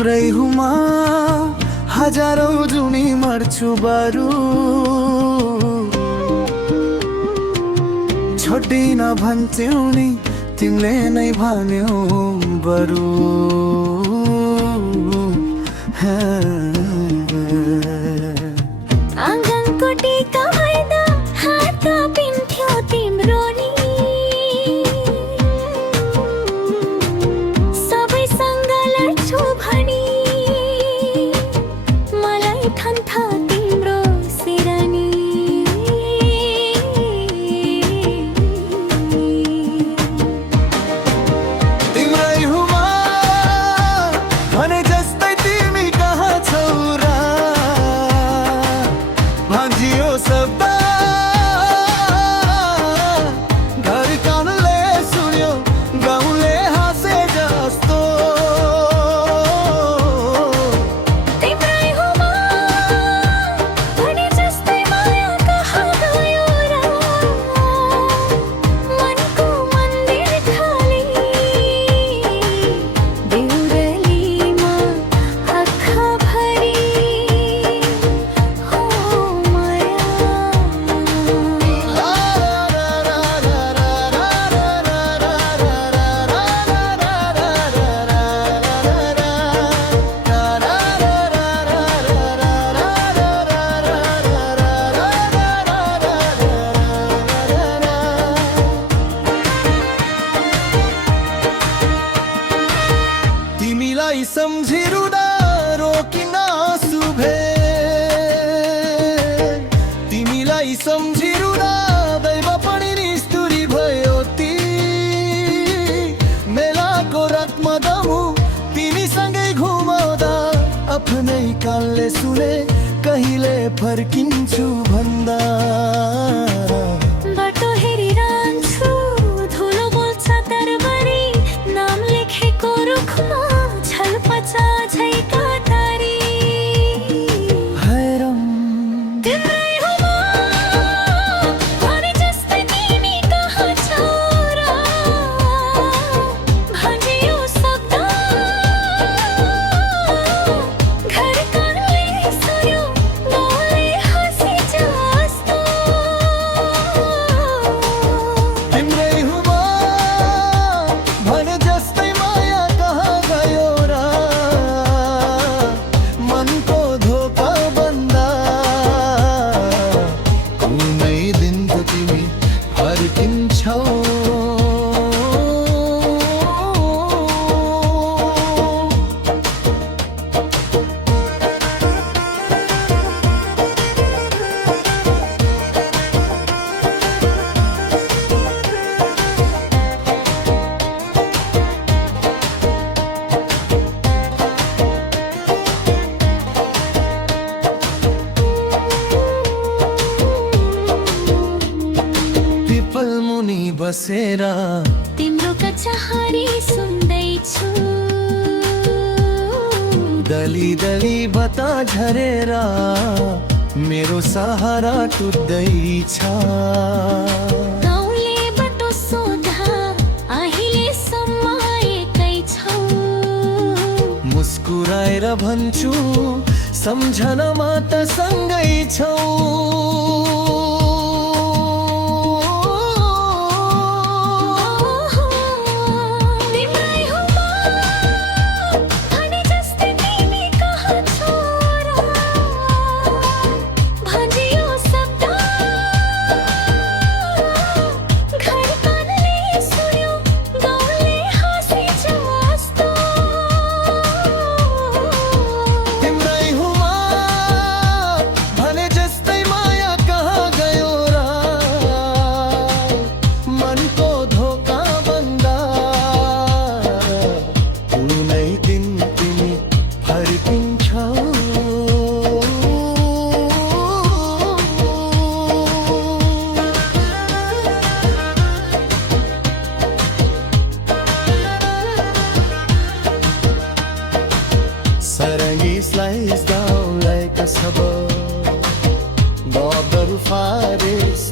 तिम्रै हुमा हजारौं जुनी मर्छु बरु छोडिन भन्छौ नि तिमीले नै भन्यौ बरु आँगनको टीका हैदा हात पिन्थ्यो तिम्रो नि सबैसँग लड्छु भनी मलाई ठान्था तिम्रो सिरानी तिम्रै हुमा भने जस्तै तिमी कहाँ छौ र भान्जियो शब्द घर कानले सुन्यो गाउँले हाँसे जस्तो तिम्रै हुमा भने जस्तै माया कहाँ गयो र मनको मन्दिर खाली देउरलीमा आँखाभरि हो माया तिमीलाई सम्झिरुदा रोकिन सुभे तिमीलाई सम्झिरुदा दैव पनि निष्ठुरी भयो ती मेलाको रातमा दमु तिमीसँगै घुमाउँदा आफ्नै कानले सुने कहिले फर्किन्छु भन्दा बाटो हेरिरहन्छु धुलो बोल्छ तरबारी नाम लेखेको रुखमा छलपचा झैका तारी हैरम तिम्रै हुमा भने जस्तै तिमी कहाँ छौ र भन्जियो शब्द घर कानले सुन्यो गाउँले हाँसे जस्तो तिम्रै हुमा भने जस्तै माया कहाँ गयो र मनको धोका बन्दा कुनै दिन त तिमी फर्किन्छौ पिपल मुनि बसेर तिम्रो कचहरी सुन्दैछु दली दली बता झरेर मेरो सहारा टुट्दैछ गाउँले बाटो सोधा अहिलेसम्म एकै छौ मुस्कुराएर भन्छु सम्झनामा त सँगै छौ तिम्रै हुमा भने जस्तै तिमी कहाँ छौ र भन्जियो शब्द घर कानले सुन्यो गाउँले हाँसे जस्तो तिम्रै हुमा भने जस्तै माया कहाँ गयो र मनको धोका बन्दा कुनै दिन तिमी फर्किन्छौ Sarangi slice down like a suburb. Bobber Faris